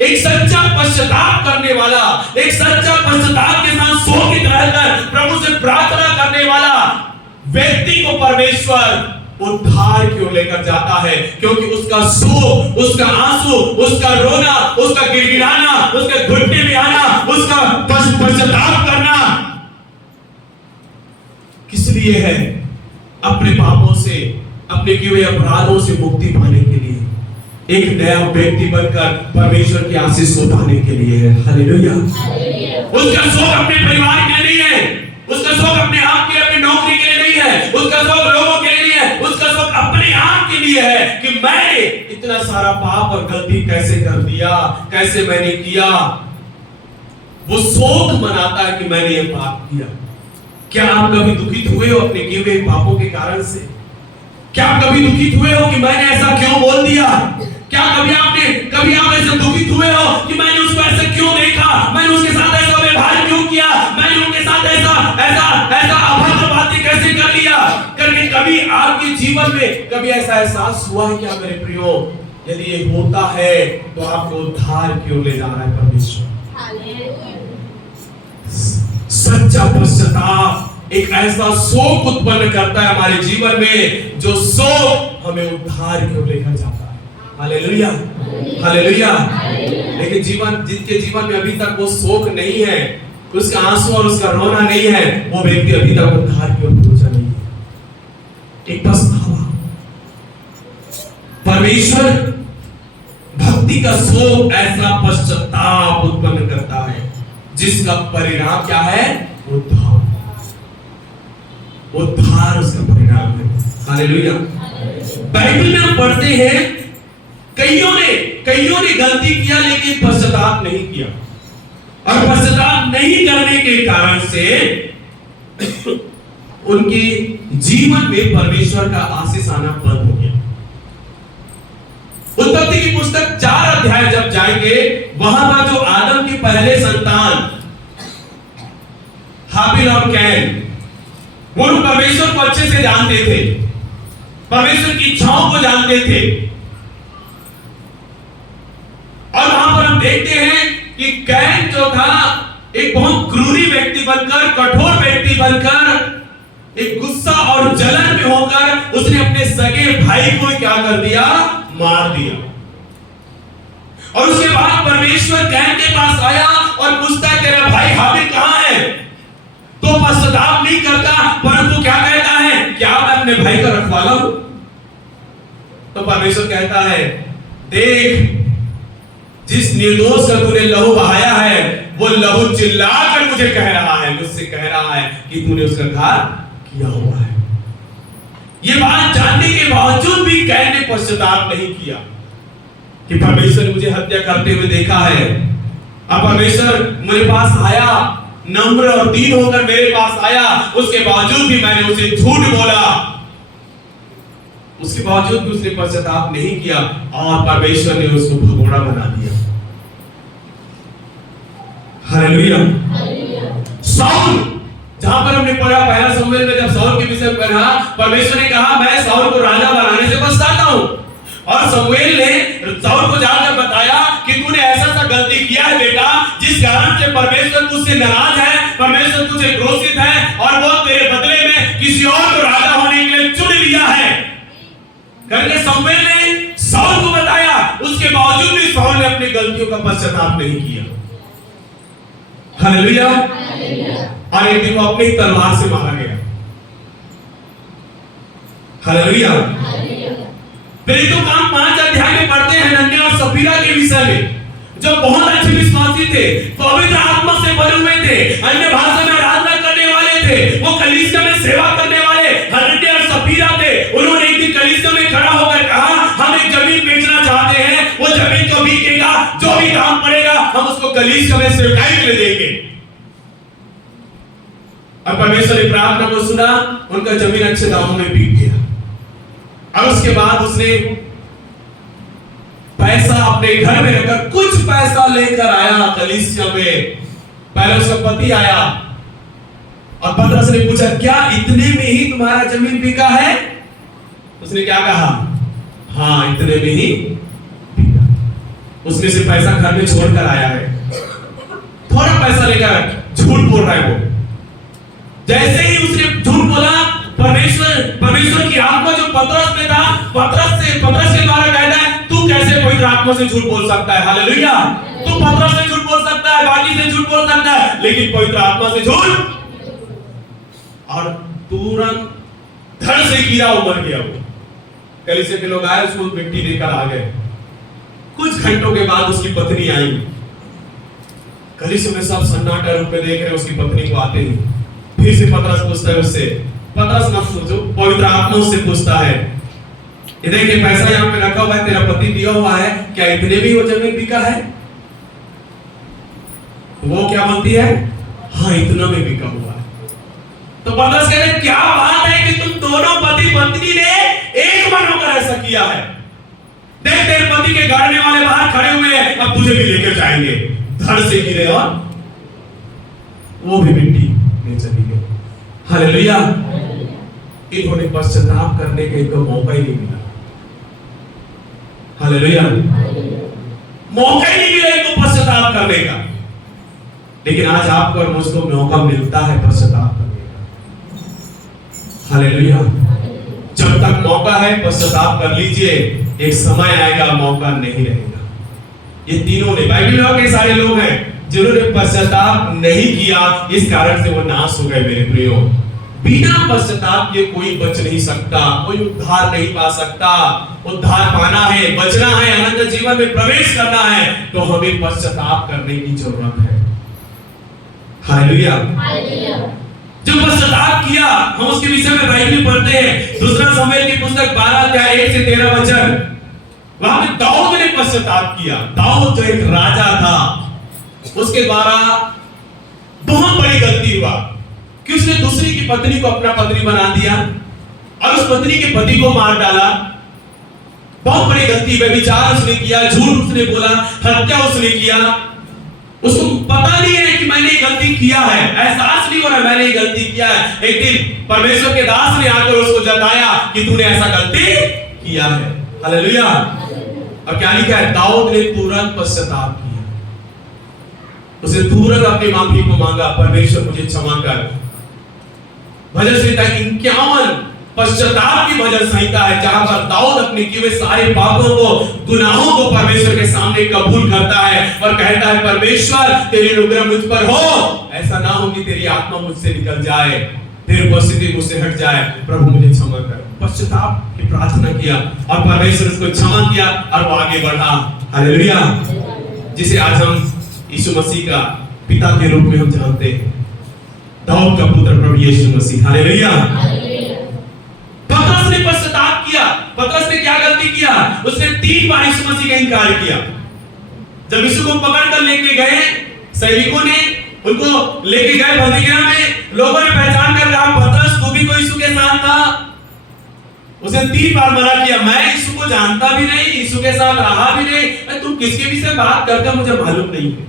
एक सच्चा पश्चाताप करने वाला, एक सच्चा पश्चाताप के साथ शोकित रहकर प्रभु से प्रार्थना करने वाला व्यक्ति को परमेश्वर उद्धार क्यों लेकर जाता है? क्योंकि उसका शोक, उसका आंसू, उसका रोना, उसका गिड़गिड़ाना, उसके घुटने में आना, उसका पश्चाताप करना किस लिए है? अपने पापों से, अपने किए हुए अपराधों से मुक्ति पाने के लिए, एक नया व्यक्ति बनकर परमेश्वर की आशीष को पाने के लिए है। हालेलुया। उसका शोक अपने परिवार के लिए नहीं है, उसका शोक अपने आप के, अपनी नौकरी के लिए नहीं है, उसका शोक लोगों के लिए नहीं है, उसका शोक अपने आप के लिए है कि मैंने इतना सारा पाप और गलती कैसे कर दिया, कैसे मैंने किया। वो शोक मनाता है कि मैंने ये पाप किया। क्या आप कभी दुखित हुए हो अपने किए हुए पापों के कारण से? क्या आप कभी दुखित हुए हो कि मैंने ऐसा क्यों बोल दिया? क्या कभी आप ऐसे दुखित हुए हो कि मैंने उसको ऐसे क्यों देखा, मैंने उसके साथ ऐसा व्यवहार क्यों किया, मैंने उनके साथ ऐसा अभद्र बातें कैसे कर लिया करके? कभी आपके जीवन में कभी ऐसा एहसास हुआ है? क्या मेरे प्रियो, यदि ये होता है तो आपको उद्धार क्यों ले जा रहा है परमेश्वर? सच्चा पश्चाताप एक ऐसा शोक उत्पन्न करता है हमारे जीवन में, जो शोक हमें उद्धार क्यों लेकर जाता है। Hallelujah, hallelujah. लेकिन जिनके जीवन में अभी तक वो शोक नहीं है, उसका आंसू और उसका रोना नहीं है, वो व्यक्ति अभी तक उद्धार की ओर पहुंचा नहीं है। एक पछतावा, परमेश्वर भक्ति का शोक ऐसा पश्चाताप उत्पन्न करता है जिसका परिणाम क्या है? उद्धार। उद्धार उसका परिणाम है। हालेलुया। बाइबल में हम पढ़ते हैं कईयों ने गलती किया लेकिन पश्चाताप नहीं किया, और पश्चाताप नहीं करने के कारण से उनके जीवन में परमेश्वर का आशीष आना बंद हो गया। उत्पत्ति की पुस्तक 4 अध्याय जब जाएंगे, वहां पर जो आदम के पहले संतान हाबिल और कैन, वो परमेश्वर को अच्छे से जानते थे, परमेश्वर की इच्छाओं को जानते थे, और वहां पर हम देखते हैं कि कैन जो था एक बहुत क्रूरी व्यक्ति बनकर, कठोर व्यक्ति बनकर, एक गुस्सा और जलन में होकर उसने अपने सगे भाई को क्या कर दिया? मार दिया। और उसके बाद परमेश्वर कैन के पास आया और पूछता है तेरा भाई हाबिल कहां है? तो पश्चाताप नहीं करता, परंतु क्या कहता है? क्या मैं अपने भाई का रखवाला हूं? तो परमेश्वर कहता है, देख, जिस निर्दोष का तूने लहू बहाया है, वो लहू चिल्लाकर मुझे कह रहा है, मुझसे कह रहा है कि तूने उसका घात किया हुआ है। ये बात जानने के बावजूद भी कैन ने पश्चाताप नहीं किया कि परमेश्वर ने मुझे हत्या करते हुए देखा है। अब परमेश्वर मेरे पास आया, नम्र और दीन होकर मेरे पास आया, उसके बावजूद भी मैंने उसे झूठ बोला, उसके बावजूद भी उसने पश्चाताप नहीं किया, और परमेश्वर ने उसको भगोड़ा बना दिया। हालेलुया। शाऊल, जहां पर हमने पढ़ा पहला शमूएल में, जब शाऊल के विषय में पढ़ा, परमेश्वर ने कहा मैं शाऊल को राजा बनाने से पछताता हूं, और शमूएल ने शाऊल को जाकर बताया कि तूने ऐसा गलती किया है बेटा, जिस कारण से परमेश्वर तुझसे नाराज है, परमेश्वर तुझे क्रोधित है, और वो तेरे बदले में किसी और को राजा होने के लिए चुन लिया है करके शमूएल ने शाऊल को बताया। उसके बावजूद भी शाऊल ने अपनी गलतियों का पश्चाताप नहीं किया। हालेलुया। और एक दिन वो अपनी तलवार से मारा गया। हालेलुया। प्रेरितों काम 5 अध्याय में पढ़ते हैं हनन्याह और सफीरा के विषय में, जो बहुत अच्छे विश्वासी थे, पवित्र आत्मा से भरे हुए थे, अन्य भाषा में आराधना करने वाले थे, वो कलीसिया में सेवा करने वाले हनन्याह और सफीरा थे। उन्होंने एक दिन कलीसिया में खड़ा होकर कहा, हम एक जमीन बेचना चाहते हैं, वो जमीन जो बिकेगा, जो भी दाम पड़ेगा, हम उसको कलीसिया में सेवकाई के लिए देंगे। और परमेश्वर ने प्रार्थना को सुना, उनका जमीन अच्छे दामों में बिक गया। और उसके बाद उसने पैसा अपने घर में रखकर कुछ पैसा लेकर आया कलीसिया में। पहले उसका पति आया और पतरस ने पूछा, क्या इतने में ही तुम्हारा जमीन बिका है? उसने क्या कहा? हाँ, इतने में ही बिका। उसने से पैसा घर में छोड़ कर आया है, थोड़ा पैसा लेकर झूठ बोल रहा है वो। जैसे ही उसने झूठ बोला, परमेश्वर की आत्मा जो पतरस में था, पतरस के द्वारा कहता है तू कैसे पवित्र आत्मा से झूठ बोल सकता है। हालेलुया। तू पतरस से झूठ बोल सकता है, बाकी से झूठ बोल सकता है, लेकिन पवित्र आत्मा से झूठ। और तुरंत धड़ से गिरा, उमड़ गया वो। कलीसिया के लोग आए, उसको मिट्टी देकर आ गए। कुछ घंटों के बाद उसकी पत्नी आई। कलीसिया में सब सन्नाटा रूप में देख रहे, उसकी पत्नी को आते ही फिर से पतरस पूछता है उससे, पतरस मत सोचो, पवित्र आत्मा उससे पूछता है, ये देखिए पैसा यहाँ पे रखा हुआ है, तेरा पति दिया हुआ है, क्या इतने भी वो जमीन बिका है? वो क्या बोलती है? हाँ, इतना में बिका हुआ है। तो पतरस कह रहे, क्या बात है कि तुम दोनों पति पत्नी ने एक मन होकर ऐसा किया है। देख, तेरे पति के गाड़ने वाले बाहर खड़े हुए हैं, अब तुझे भी लेकर जाएंगे। धड़ से गिरे और वो भी मिट्टी में चली गई। हालेलुया। इन्होंने पश्चाताप करने का इनको मौका ही नहीं मिला। हालेलुया। मौका ही नहीं मिला इनको पश्चाताप करने का। लेकिन आज आपको और मुझको मौका मिलता है पश्चाताप करने का। हालेलुया। जब तक मौका है पश्चाताप कर लीजिए, एक समय आएगा मौका नहीं रहेगा। ये तीनों ने, बाइबल में कई सारे लोग हैं जिन्होंने पश्चाताप नहीं किया, इस कारण से वो नाश हो गए। मेरे प्रियो, बिना पश्चाताप के कोई बच नहीं सकता, कोई उद्धार नहीं पा सकता। उद्धार पाना है, बचना है, अनंत जीवन में प्रवेश करना है, तो हमें पश्चाताप करने की जरूरत है। हालेलुया। जो पश्चाताप किया, हम उसके विषय में बाइबल में पढ़ते हैं। दूसरा शमूएल की पुस्तक 12 अध्याय 1 से 13 वचन, वहां पे दाऊद ने पश्चाताप किया। दाऊद जो एक राजा था, उसके द्वारा बहुत बड़ी गलती हुआ कि उसने दूसरी की पत्नी को अपना पत्नी बना दिया और उस पत्नी के पति को मार डाला। बहुत बड़ी गलती, व्यभिचार उसने किया, झूठ उसने बोला, हत्या उसने किया। उसको पता नहीं है कि मैंने ये गलती किया है, एहसास नहीं हो रहा मैंने ये गलती किया है। एक दिन परमेश्वर के दास ने आकर उसको जताया कि तूने ऐसा गलती किया है। हालेलुया। और क्या लिखा है? दाऊद ने तुरंत पश्चाताप किया, उसने तुरंत अपनी माफी को मांगा, परमेश्वर मुझे क्षमा कर। भजन संहिता 51 पश्चाताप की भजन संहिता है, जहां पर दाऊद अपने किए हुए सारे पापों को, गुनाहों को परमेश्वर के सामने कबूल करता है और कहता है, परमेश्वर तेरी अनुग्रह मुझ पर हो, ऐसा ना हो कि तेरी आत्मा मुझसे निकल जाए, तेरी उपस्थिति मुझसे हट जाए, प्रभु मुझे क्षमा कर। पश्चाताप की प्रार्थना किया और परमेश्वर उसको क्षमा किया और वो आगे बढ़ा। हालेलुया। जिसे आज हम यीशु मसीह का पिता के रूप में हम जानते हैं, दाऊद का पुत्र प्रभु यीशु मसीह। हालेलुया। पतरस ने पश्चाताप किया। पतरस ने क्या गलती किया? उसने 3 बार यीशु मसीह का इनकार किया। जब यीशु को पकड़कर लेके गए सैनिकों ने, उनको लेके गए बंदीगृह में, लोगों ने पहचान कर कहा, पतरस तू भी तो यीशु के साथ था। उसने 3 बार मना किया, मैं यीशु को जानता भी नहीं, यीशु के साथ रहा भी नहीं, तुम किसके विषय बात करते मुझे मालूम नहीं है।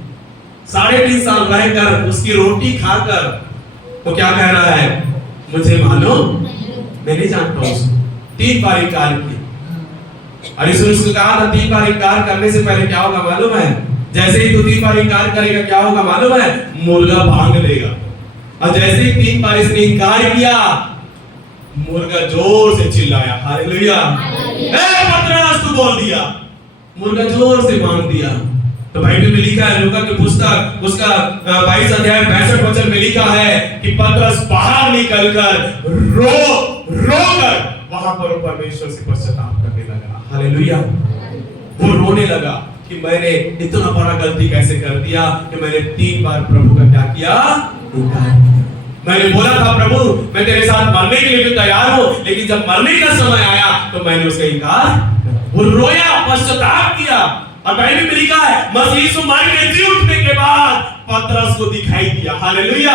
3.5 साल रहकर, उसकी रोटी खाकर वो क्या कह रहा है? मुझे मालूम, मैं नहीं जानता उसको। 3 बार इनकार किया। और यीशु ने उसको कहा था 3 बार इनकार करने से पहले क्या होगा मालूम है? जैसे ही तू 3 बार इनकार करेगा क्या होगा मालूम है? मुर्गा भांग देगा। और जैसे ही 3 बार इसने इनकार किया, मुर्गा जोर से चिल्लाया। हालेलुया। ए पतरस, तू बोल दिया। मुर्गा जोर से भांग दिया। तो बाइबल में लिखा है, लूका की पुस्तक उसका 22 अध्याय 65 वचन में लिखा है कि पतरस बाहर निकलकर रोकर वहां पर परमेश्वर से पश्चाताप करने लगा। हालेलुया। वो रोने लगा कि मैंने इतना बड़ा गलती कैसे कर दिया कि मैंने 3 बार प्रभु का क्या किया? इनकार किया। मैंने बोला था प्रभु मैं तेरे साथ मरने के लिए भी तैयार हूं, लेकिन जब मरने का समय आया तो मैंने उसका इनकार। वो रोया, पश्चाताप किया। और बाइबल में लिखा है, मसीह यीशु मर के जी उठने के बाद पतरस को दिखाई दिया। हालेलुया।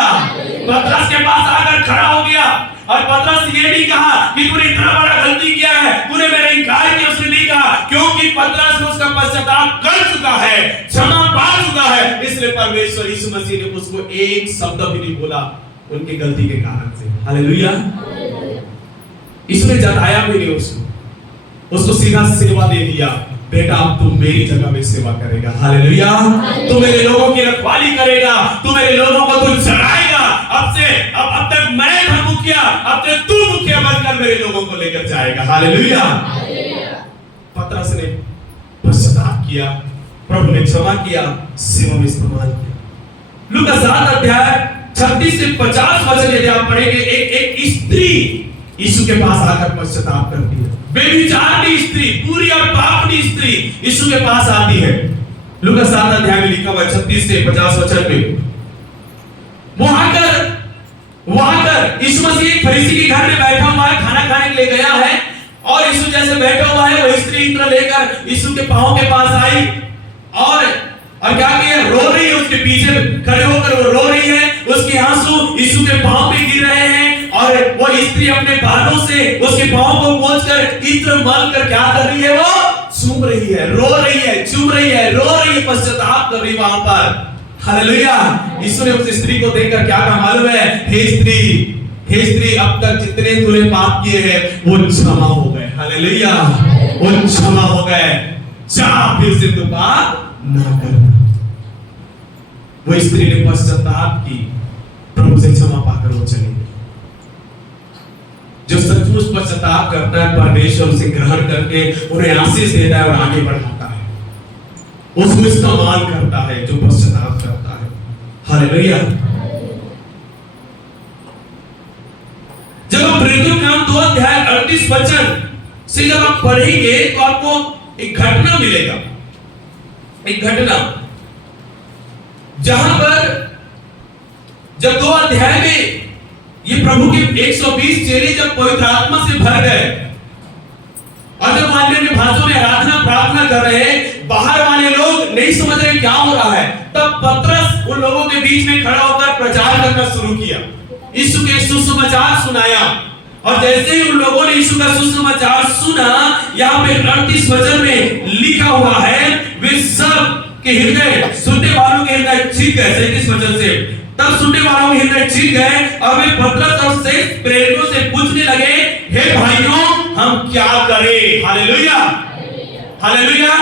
पतरस के पास आकर खड़ा हो गया और पतरस ये नहीं कहा कि तूने इतना बड़ा गलती किया है, तूने मेरा इनकार किया। उसने नहीं कहा, क्योंकि पतरस उसका पश्चाताप कर चुका है, क्षमा पा चुका है, इसलिए परमेश्वर यीशु मसीह ने उसको एक शब्द भी नहीं बोला उनकी गलती के कारण से। हालेलुया। इसने जताया भी नहीं उसको सीधा सेवा दे दिया। बेटा अब तू मेरी जगह में सेवा करेगा। हालेलुया। तू मेरे लोगों की रखवाली करेगा, तू मेरे लोगों को तू चढ़ाएगा। अब तक मैं था मुखिया, अब से तू मुखिया बनकर मेरे लोगों को लेकर जाएगा। हालेलुया। पतरस ने पश्चाताप किया, प्रभु ने क्षमा किया, सेवा में इस्तेमाल किया। लूका 7 अध्याय 36 से 50 वचन यदि आप पढ़ेंगे, एक स्त्री यीशु के पास आकर पश्चाताप करती है। बेविचारनी स्त्री, पूरी और पापनी स्त्री यीशु के पास आती है। लूका 7 अध्याय में लिखा हुआ 36 से 50 वचन में, वहां कर यीशु मसीह एक फरीसी के घर में बैठा हुआ है, खाना खाने के लिए गया है, और यीशु जैसे बैठा हुआ है, वो स्त्री इत्र लेकर यीशु के पांव के पास आई और क्या किया, रो रही है। उसके पीछे खड़े होकर वो रो रही है, उसके आंसू यीशु के पांव पे गिर रहे हैं, और वो स्त्री अपने बालों से उसके पांव को पोंछकर इत्र मलकर क्या कर रही है, वो चूम रही है, रो रही है, चूम रही है, रो रही है, पश्चाताप कर रही है वहां पर। हालेलुया। यीशु ने उस स्त्री को देखकर क्या कहा मालूम है, हे स्त्री, अब तक जितने तूने पाप किए हैं वो क्षमा हो गए। हालेलुया। वो क्षमा हो गए, जा फिर से तू पाप ना कर। वो स्त्री ने पश्चाताप की, प्रभु से क्षमा पाकर वो चली गई। जो सचमुच पश्चाताप करता है, परमेश्वर उसे ग्रहण करके उन्हें आशीष देता है और आगे बढ़ाता है, उसको इस्तेमाल करता है जो पश्चाताप करता है। हालेलुया। जब आप प्रेरितों के काम 2 अध्याय 38 वचन से जब आप पढ़ेंगे तो आपको एक घटना मिलेगा, एक घटना जहां पर जब 2 अध्याय में ये प्रभु के 120 चेले जब पवित्र आत्मा से भर गए और जब अन्य भाषाओं में आराधना प्रार्थना कर रहे हैं, बाहर वाले लोग नहीं समझ रहे क्या हो रहा है, तब पतरस उन लोगों के बीच में खड़ा होकर प्रचार करना शुरू किया, यीशु के सुसमाचार सुनाया। और जैसे ही उन लोगों ने यीशु का सुसमाचार सुना, यहाँ पे 38 वचन में लिखा हुआ है, वे सब के हृदय, सुनने वालों के हृदय चीख गए। 37 वचन से, तब सुनने वालों के हृदय चीख गए और वे पतरस और शेष प्रेरितों से पूछने लगे, हे भाइयों, हम क्या करें? Hallelujah, hallelujah.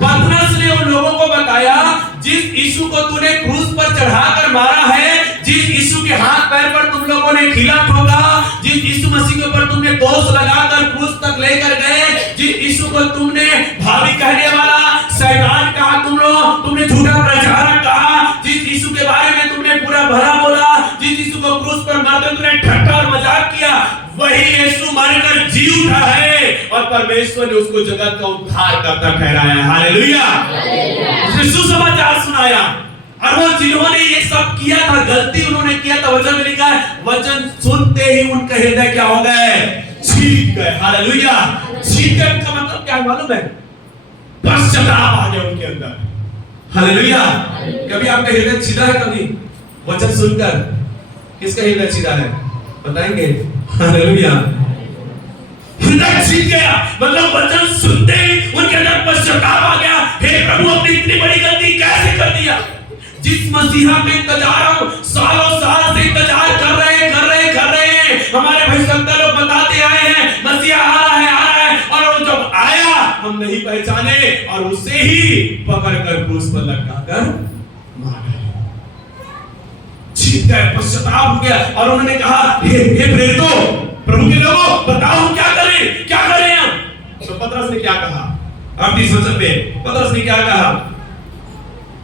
पतरस ने उन लोगों को बताया, जिस यीशु को तूने क्रूस पर चढ़ाकर मारा है, जिस यीशु के हाथ पैर पर तुम लोगों ने खीला ठोका, जिस यीशु मसीह के ऊपर तुमने दोष लगाकर क्रूस तक लेकर गए, जिस यीशु को तुमने भावी कहने वाला शैतान कहा, तुमने झूठा प्रचारक कहा, जिस यीशु के बारे में तुमने पूरा भला बोला, जिस यीशु को क्रूस पर मारते तुमने ठट्ठा और मजाक किया, वही यीशु मरकर जी उठा है और परमेश्वर ने उसको जगत का उद्धार करता ठहराया। हालेलुया। उसने सुसमाचार सुनाया, और वो जिन्होंने ये सब किया था, गलती उन्होंने किया था, वचन में लिखा है, वचन सुनते ही उनके हृदय क्या हो गए? चीख गए। हालेलुया। चीख गए का मतलब क्या है मालूम है? पश्चाताप आ गया उनके अंदर। हालेलुया। कभी आपका हृदय चीरा है? कभी वचन सुनकर किसका हृदय चीरा है बताएंगे? हालेलुया। हृदय चीर गया मतलब वचन सुनते ही उनके अंदर पश्चाताप आ गया। हे प्रभु, अपनी इतनी बड़ी गलती कैसे कर दिया? जिस मसीहा के इंतजार हम सालों साल से इंतजार कर रहे हैं, हमारे भाई संत लोग बताते आए हैं, मसीहा आ रहा है, और वो जब आया हम नहीं पहचाने और उसे ही पकड़कर क्रूस पर लटकाकर मार दिया। चीख गए, पश्चाताप हो गया, और उन्होंने कहा, हे प्रेरितों, प्रभु के लोगों, बताओ हम क्या करें हम? तो पतरस ने क्या कहा? 38 वचन में पतरस ने क्या कहा?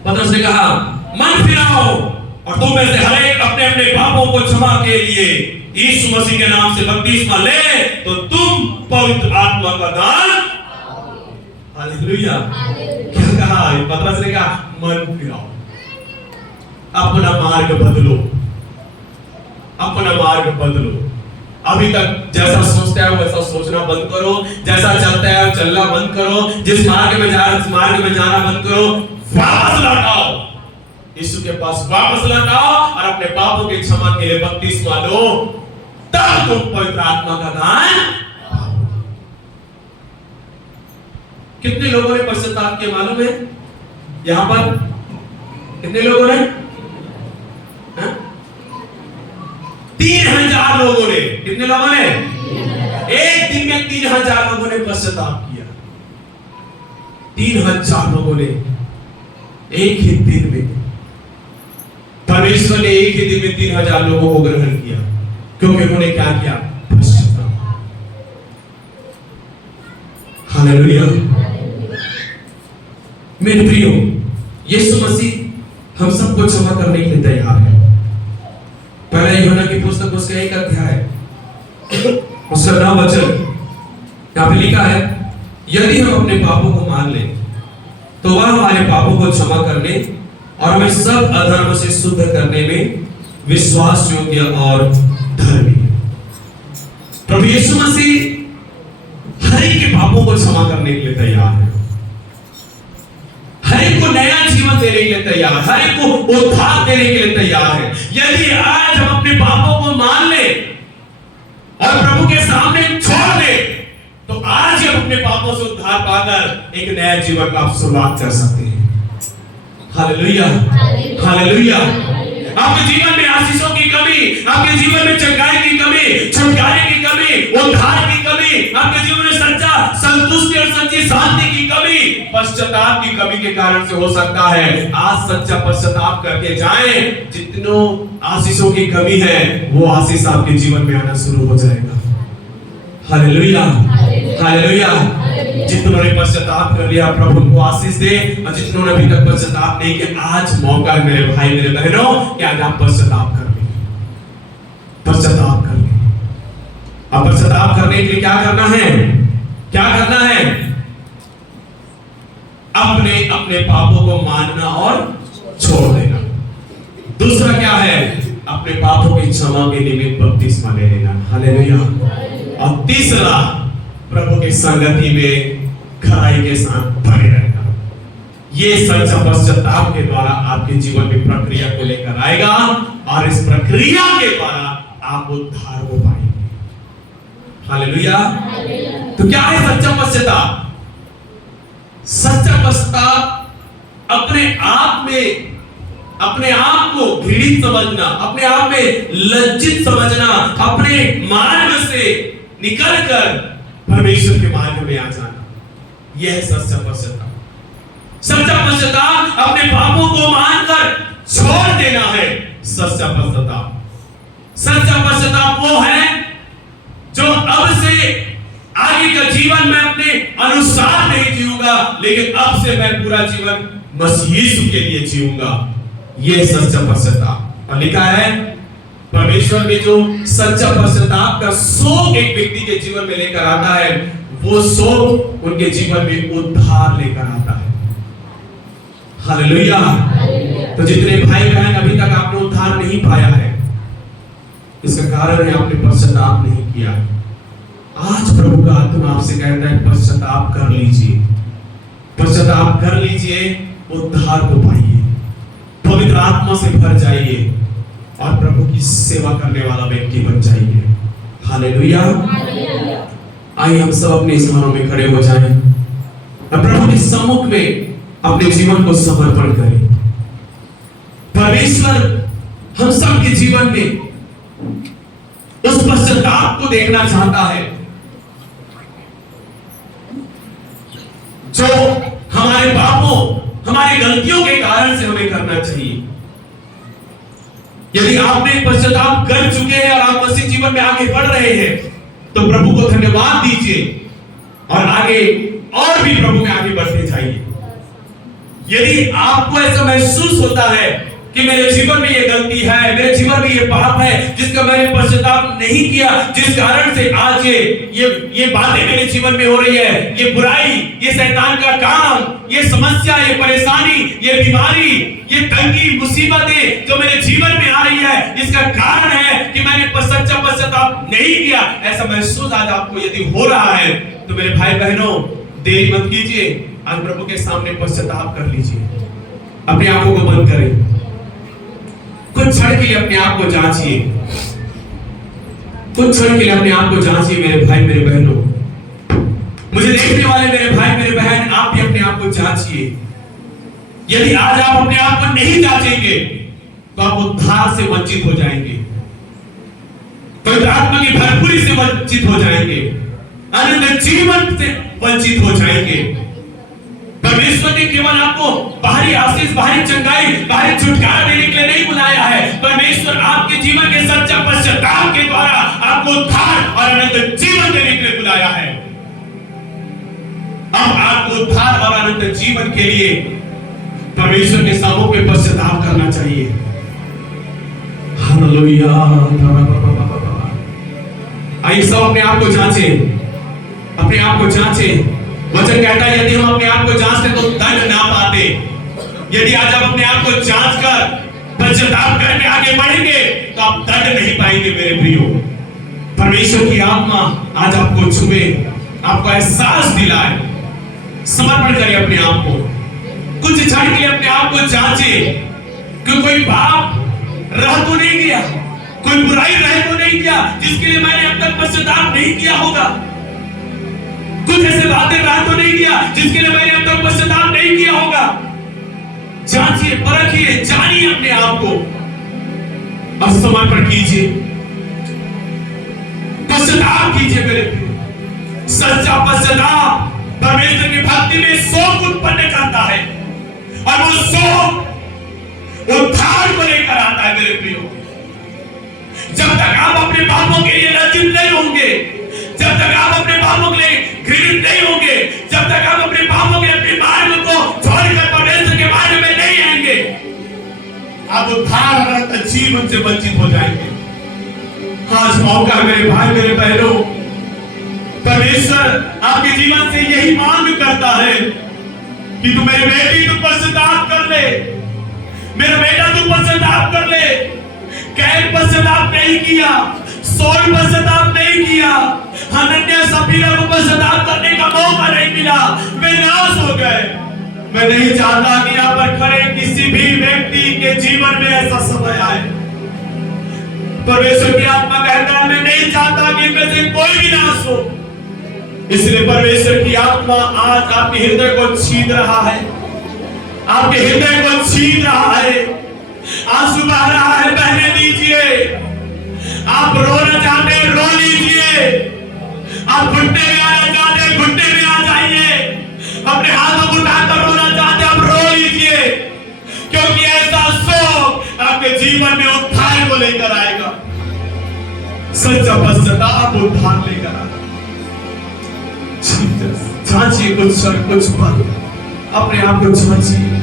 पतरस ने कहा, मन फिराओ और तुम में से हर एक अपने अपने पापों को क्षमा के लिए यीशु मसीह के नाम से बपतिस्मा ले, तो तुम पवित्र आत्मा का दान। हालेलुया। क्या कहा पतरस ने? कहा, मन फिराओ, अपना मार्ग बदलो, अपना मार्ग बदलो। अभी तक जैसा सोचते हैं वैसा सोचना बंद करो, जैसा चलता है चलना बंद करो, जिस मार्ग में जाना बंद करो, वापस लौटाओ, यीशु के पास वापस लौटाओ और अपने पापों की क्षमा के लिए बपतिस्मा लो, तब तुम पवित्र आत्मा का दान पाओगे। कितने लोगों ने पश्चाताप किया मालूम है? यहां पर कितने लोगों ने? 3000 लोगों ने। कितने लोगों ने? एक दिन में 3000 लोगों ने पश्चाताप किया। 3,000 लोगों ने एक ही दिन में, परमेश्वर ने एक ही दिन में 3,000 लोगों को ग्रहण किया, क्योंकि उन्होंने क्या किया? पश्चाताप। हालेलुया। मेरे प्रियो, यीशु मसीह हम सबको क्षमा करने के लिए तैयार है। पहला यूहन्ना की पुस्तक उसका 1 अध्याय उसका 9 वचन यहाँ पे लिखा है, यदि हम अपने पापों को मान लें तो वह हमारे पापों को क्षमा करने और हमें सब अधर्म से शुद्ध करने में विश्वास योग्य और धर्मी है। प्रभु यीशु मसीह हर एक के पापों को क्षमा करने के लिए तैयार है, हर एक को नया जीवन देने के लिए तैयार है, हर एक को उद्धार देने के लिए तैयार है। यदि आज हम अपने पापों को मान ले और प्रभु के सामने छोड़ दे, तो आज हम अपने पापों से उद्धार पाकर एक नया जीवन का आप शुरुआत कर सकते हैं। Hallelujah, hallelujah. आपके जीवन में आशीषों की कमी, आपके जीवन में चंगाई की कमी, छुटकारे की कमी, उद्धार की कमी, आपके जीवन में सच्चा संतुष्टि और सच्ची शांति की कमी, पश्चाताप की कमी के कारण से हो सकता है। आज सच्चा पश्चाताप करके जाएं, जितनों आशीषों की कमी है वो आशीष आपके जीवन में आना शुरू हो जाएगा। Hallelujah, hallelujah. जितनों ने पश्चाताप कर लिया प्रभु को आशीष दे, और जितनों ने अभी तक पश्चाताप नहीं किया, आज मौका है मेरे भाई मेरे बहनों कि आज आप पश्चाताप कर लें, पश्चाताप कर लें। अब पश्चाताप करने के लिए क्या करना है? क्या करना है? अपने अपने पापों को मानना और छोड़ देना। दूसरा क्या है? अपने पापों की क्षमा के निमित्त बपतिस्मा ले लेना। हालेलुया। और तीसरा, प्रभु की संगति में खराई के साथ बने रहना। ये सच्चा पश्चाताप के द्वारा आपके जीवन में प्रक्रिया को लेकर आएगा, और इस प्रक्रिया के द्वारा आप उद्धार को पाएंगे। हालेलुया। तो क्या है सच्चा पश्चाताप? सच्चा पश्चाताप अपने आप में, अपने आप को घृणित समझना, अपने आप में लज्जित समझना, अपने मार्ग से निकलकर परमेश्वर के मार्ग में आ जाना, यह है सच्चा पश्चाताप। सच्चा पश्चाताप अपने पापों को मानकर छोड़ देना है सच्चा पश्चाताप। सच्चा पश्चाताप वो है जो अब से आगे का जीवन मैं अपने अनुसार नहीं जीऊंगा, लेकिन अब से मैं पूरा जीवन मसीह यीशु के लिए जीऊंगा। यह सच्चा पश्चाताप। और लिखा है परमेश्वर में जो सच्चा पश्चाताप का शोक एक व्यक्ति के जीवन में लेकर आता है, वो शोक उनके जीवन में उद्धार लेकर आता है। हालेलुया। तो जितने भाई बहन अभी तक आपने उद्धार नहीं पाया है, इसका कारण है आपने पश्चाताप नहीं किया। आज प्रभु का आत्मा आपसे कहता है पश्चाताप कर लीजिए, पश्चाताप कर लीजिए, उद्धार को पाइए, पवित्र आत्मा से भर जाइए और प्रभु की सेवा करने वाला व्यक्ति बन जाइए। हालेलुया। आइए हम सब अपने स्थानों में खड़े हो जाएं और प्रभु के सम्मुख में अपने जीवन को समर्पण करें। परमेश्वर हम सब के जीवन में उस पश्चाताप को देखना चाहता है जो हमारे पापों, हमारी गलतियों के कारण से हमें करना चाहिए। यदि आपने पश्चाताप कर चुके हैं और आप मसीह जीवन में आगे बढ़ रहे हैं, तो प्रभु को धन्यवाद दीजिए और आगे और भी प्रभु में आगे बढ़ते जाइए। यदि आपको ऐसा महसूस होता है कि मेरे जीवन में ये गलती है, मेरे जीवन में ये पाप है जिसका मैंने पश्चाताप नहीं किया, जिस कारण से आज ये बातें मेरे जीवन में हो रही है, ये बुराई, ये शैतान का काम, ये समस्या, ये परेशानी, ये बीमारी, ये तंगी, मुसीबतें जो मेरे जीवन में आ रही है, इसका कारण है कि मैंने सच्चा पश्चाताप नहीं किया। ऐसा महसूस आज आपको यदि हो रहा है, तो मेरे भाई बहनों देरी मत कीजिए, आज प्रभु के सामने पश्चाताप कर लीजिए। अपने आंखों को बंद करें, कुछ क्षण के लिए अपने आप को जांचिए, कुछ क्षण के लिए अपने आप को जांचिए मेरे भाई मेरे बहनों। मुझे देखने वाले मेरे भाई मेरे बहन, आप भी अपने आप को जांचिए। यदि आज आप अपने आप को नहीं जांचेंगे तो आप उद्धार से वंचित हो जाएंगे, पवित्र आत्मा की भरपूरी से वंचित हो जाएंगे, अनंत जीवन से वंचित हो जाएंगे। परमेश्वर ने केवल आपको बाहरी आशीष, बाहरी चंगाई, बाहरी छुटकारा देने के लिए नहीं बुलाया है। परमेश्वर आपके जीवन के सच्चा पश्चाताप के द्वारा आपको उद्धार और अनंत जीवन देने के लिए बुलाया है। अब आपको उद्धार और अनंत जीवन के लिए परमेश्वर के सामने पे पश्चाताप करना चाहिए। हालेलुया। आइए सब अपने आप को जांचे, अपने आप को जांचे। वचन कहता है यदि हम अपने आप को जांचते तो दंड ना पाते। यदि आज आप अपने आप को जांच कर पश्चाताप करके आगे बढ़ेंगे तो आप दंड नहीं पाएंगे मेरे प्रियो। परमेश्वर की आत्मा आज आपको छुए, आपको एहसास दिलाए। समर्पण करें अपने आप को, कुछ क्षण के लिए अपने आप को जांचे कि कोई पाप रह तो नहीं गया, कोई बुराई रह तो नहीं गया जिसके लिए मैंने अब तक पश्चाताप नहीं किया होगा। कुछ ऐसे बातें रह तो नहीं गया जिसके लिए मैंने अब तक पश्चाताप नहीं किया होगा। जांचिए, परखिए, जानिए अपने आप को और समर्पण कीजिए, पश्चाताप कीजिए मेरे प्रिय। सच्चा पश्चाताप परमेश्वर की भक्ति में शोक उत्पन्न करता है और वो शोक उद्धार को लेकर आता है मेरे प्रियो। जब तक आप अपने पापों के लिए लज्जित नहीं होंगे, जब तक आप अपने पापों के लिए घृणित नहीं होंगे, जब तक आप अपने पापों के अपने मार्ग को छोड़कर परमेश्वर के मार्ग में नहीं आएंगे, आप उद्धार और अनंत जीवन से वंचित हो जाएंगे। आज मौका मेरे भाई, मेरे बहनों, परमेश्वर आपके जीवन से यही मांग करता है कि तू मेरी बेटी, तू पश्चाताप कर ले, मेरा बेटा तू पश्चाताप कर ले। कैन पश्चाताप नहीं किया, सौल पश्चाताप नहीं किया, हनन्याह सफीरा को पश्चाताप करने का मौका नहीं मिला, वे नाश हो गए। मैं नहीं चाहता कि यहाँ पर खड़े किसी भी व्यक्ति के जीवन में ऐसा समय आए। परमेश्वर की आत्मा कहता है मैं नहीं चाहता कि इनमें से कोई भी नाश हो। इसलिए परमेश्वर की आत्मा आज आपके हृदय को छीन रहा है, आपके हृदय को छीन रहा है, आंसू बह रहा है, बहने दीजिए। आप रोना चाहते हैं, रो लीजिए। आप घुटने में आना चाहते हैं, घुटने में आ जाइए। अपने हाथों को उठाकर रोना चाहते हैं, आप रो लीजिए, क्योंकि ऐसा शोक आपके जीवन में उद्धार को लेकर आएगा। सच्चा पश्चाताप उद्धार लेकर आएगा। जांचिए कुछ पल, अपने आप को जांचिए।